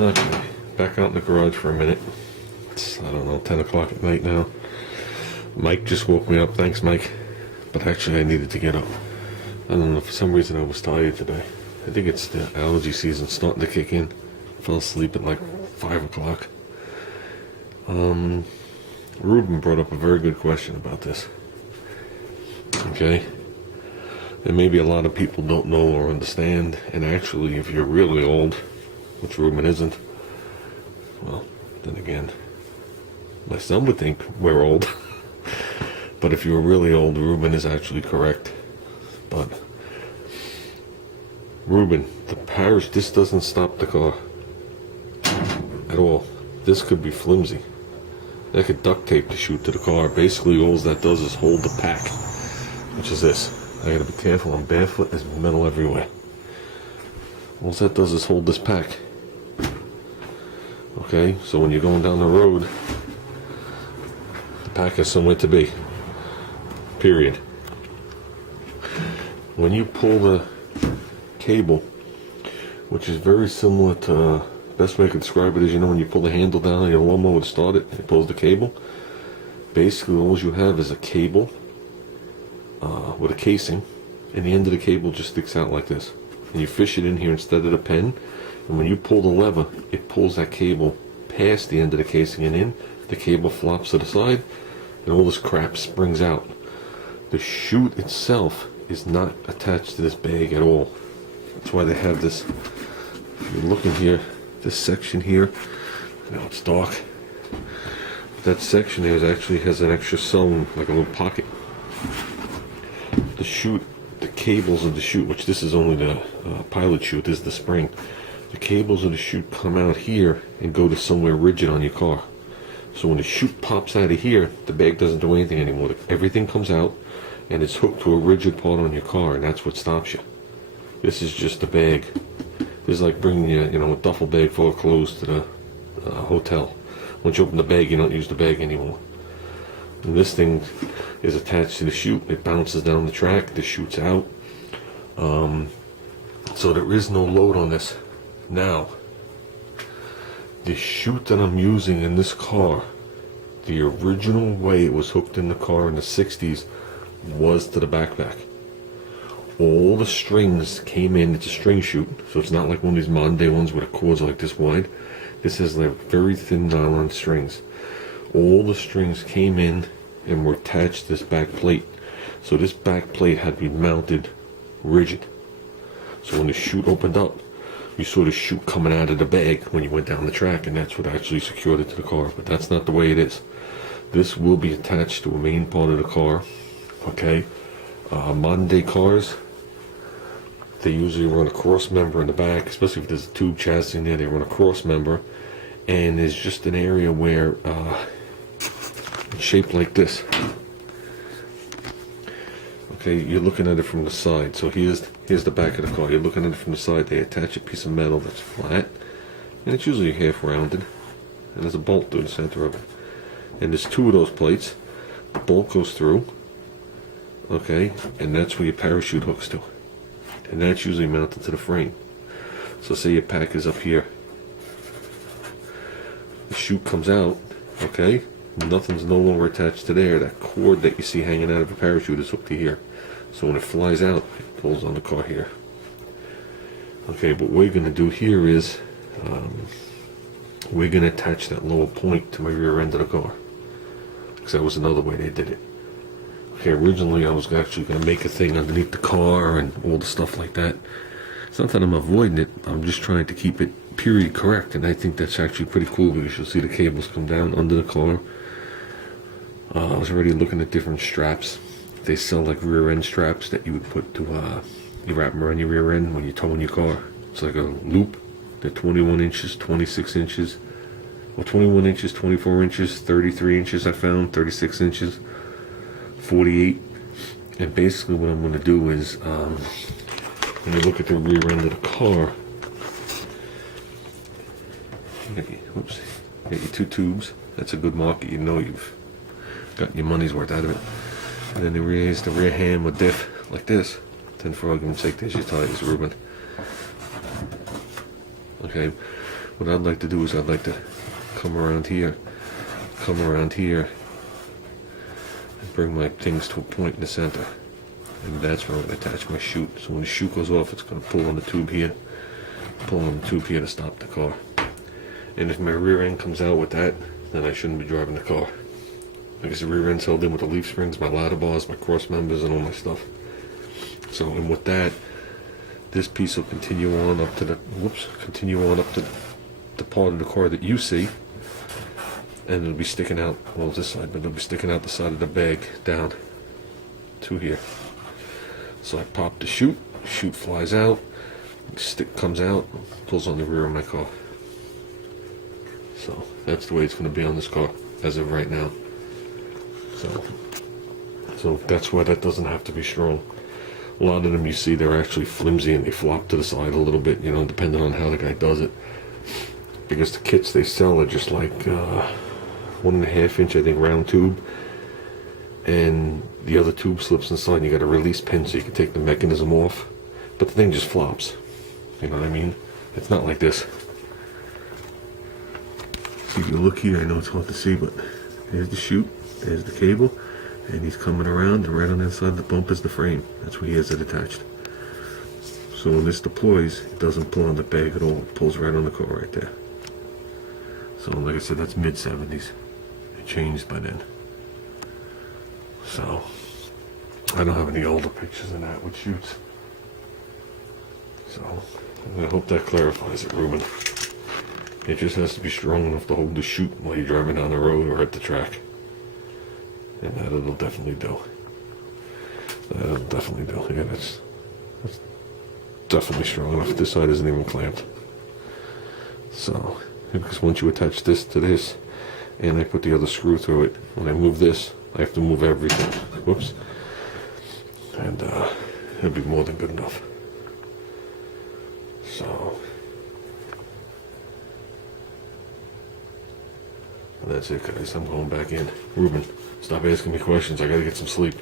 Okay, back out in the garage for a minute. It's, I don't know, 10 o'clock at night now. Mike just woke me up. Thanks, Mike. But actually, I needed to get up. I don't know, for some reason I was tired today. I think it's the allergy season starting to kick in. Fell asleep at like 5 o'clock. Ruben brought up a very good question about this. Okay? And maybe a lot of people don't know or understand. And actually, if you're really old, which Ruben isn't, well, then again, my son would think we're old. But if you're really old, Ruben is actually correct. But Ruben, this doesn't stop the car at all. This could be flimsy. I could duct tape the chute to the car. Basically, all that does is hold the pack, which is this. I gotta be careful. I'm barefoot. There's metal everywhere. All that does is hold this pack. Okay, so when you're going down the road, the pack has somewhere to be. Period. When you pull the cable, which is very similar to, best way I can describe it is, you know, when you pull the handle down on your lawnmower to start it, it pulls the cable. Basically, all you have is a cable with a casing, and the end of the cable just sticks out like this. And you fish it in here instead of the pen, and when you pull the lever, it pulls that cable past the end of the casing and in. The cable flops to the side, and all this crap springs out. The chute itself is not attached to this bag at all. That's why they have this. If you're looking here, this section here, I know it's dark. That section there actually has an extra sewn, like a little pocket. The chute, the cables of the chute, which this is only the pilot chute, this is the spring. The cables of the chute come out here and go to somewhere rigid on your car. So when the chute pops out of here, the bag doesn't do anything anymore. Everything comes out and it's hooked to a rigid part on your car, and that's what stops you. This is just a bag. This is like bringing a duffel bag full of clothes to the hotel. Once you open the bag, you don't use the bag anymore. And this thing is attached to the chute. It bounces down the track. The chute's out. So there is no load on this. Now, the chute that I'm using in this car, the original way it was hooked in the car in the 60s was to the backpack. All the strings came in. It's a string chute, so it's not like one of these modern day ones where the cords are like this wide. This has like very thin nylon strings. All the strings came in and were attached to this back plate. So this back plate had to be mounted rigid. So when the chute opened up, you saw the chute coming out of the bag when you went down the track, and that's what actually secured it to the car. But that's not the way it is. This will be attached to a main part of the car. Okay, modern day cars, they usually run a cross member in the back, especially if there's a tube chassis in there. They run a cross member, and there's just an area where it's shaped like this. Okay, you're looking at it from the side. So here's the back of the car. You're looking at it from the side. They attach a piece of metal that's flat, and it's usually half rounded, and there's a bolt through the center of it. And there's two of those plates. The bolt goes through. Okay, and that's where your parachute hooks to. And that's usually mounted to the frame. So say your pack is up here. The chute comes out, okay? Nothing's no longer attached to there. That cord that you see hanging out of a parachute is hooked to here. So when it flies out, it pulls on the car here. Okay, what we're going to do here is we're going to attach that lower point to my rear end of the car. Because that was another way they did it. Okay, originally I was actually going to make a thing underneath the car and all the stuff like that. It's not that I'm avoiding it, I'm just trying to keep it period correct, and I think that's actually pretty cool because you'll see the cables come down under the car. I was already looking at different straps. They sell like rear end straps that you would put to, you wrap them around your rear end when you're towing your car. It's like a loop. They're 21 inches, 26 inches, well 21 inches, 24 inches, 33 inches I found, 36 inches. 48, and basically what I'm going to do is when you look at the rear end of the car, you got your two tubes. That's a good market. You know you've got your money's worth out of it. And then the rear hand with diff like this. Then for argument's sake, there's your tires, Ruben. Okay, what I'd like to do is I'd like to come around here, and bring my things to a point in the center. And that's where I'm going to attach my chute. So when the chute goes off, it's going to pull on the tube here, to stop the car. And if my rear end comes out with that, then I shouldn't be driving the car. Because the rear end's held in with the leaf springs, my ladder bars, my cross members, and all my stuff. So, and with that, this piece will continue on up to the part of the car that you see, and it'll be sticking out, well, this side, but it'll be sticking out the side of the bag down to here. So I pop the chute flies out, stick comes out, pulls on the rear of my car. So that's the way it's going to be on this car as of right now. So that's why that doesn't have to be strong. A lot of them you see, they're actually flimsy and they flop to the side a little bit, you know, depending on how the guy does it. Because the kits they sell are just like 1.5 inch, I think, round tube. And the other tube slips inside and you got a release pin so you can take the mechanism off. But the thing just flops. You know what I mean? It's not like this. See, if you look here, I know it's hard to see, but there's the chute, there's the cable, and he's coming around, and right on the inside of the bump is the frame. That's where he has it attached. So when this deploys, it doesn't pull on the bag at all. It pulls right on the car right there. So like I said, that's mid-70s. It changed by then. So I don't have any older pictures than that with chutes. So I hope that clarifies it, Ruben. It just has to be strong enough to hold the chute while you're driving down the road or at the track. And that it'll definitely do. Yeah, that's definitely strong enough. This side isn't even clamped. So, because once you attach this to this, and I put the other screw through it, when I move this, I have to move everything. Whoops. And it'll be more than good enough. So, and that's it, guys. I'm going back in. Ruben, stop asking me questions. I gotta get some sleep.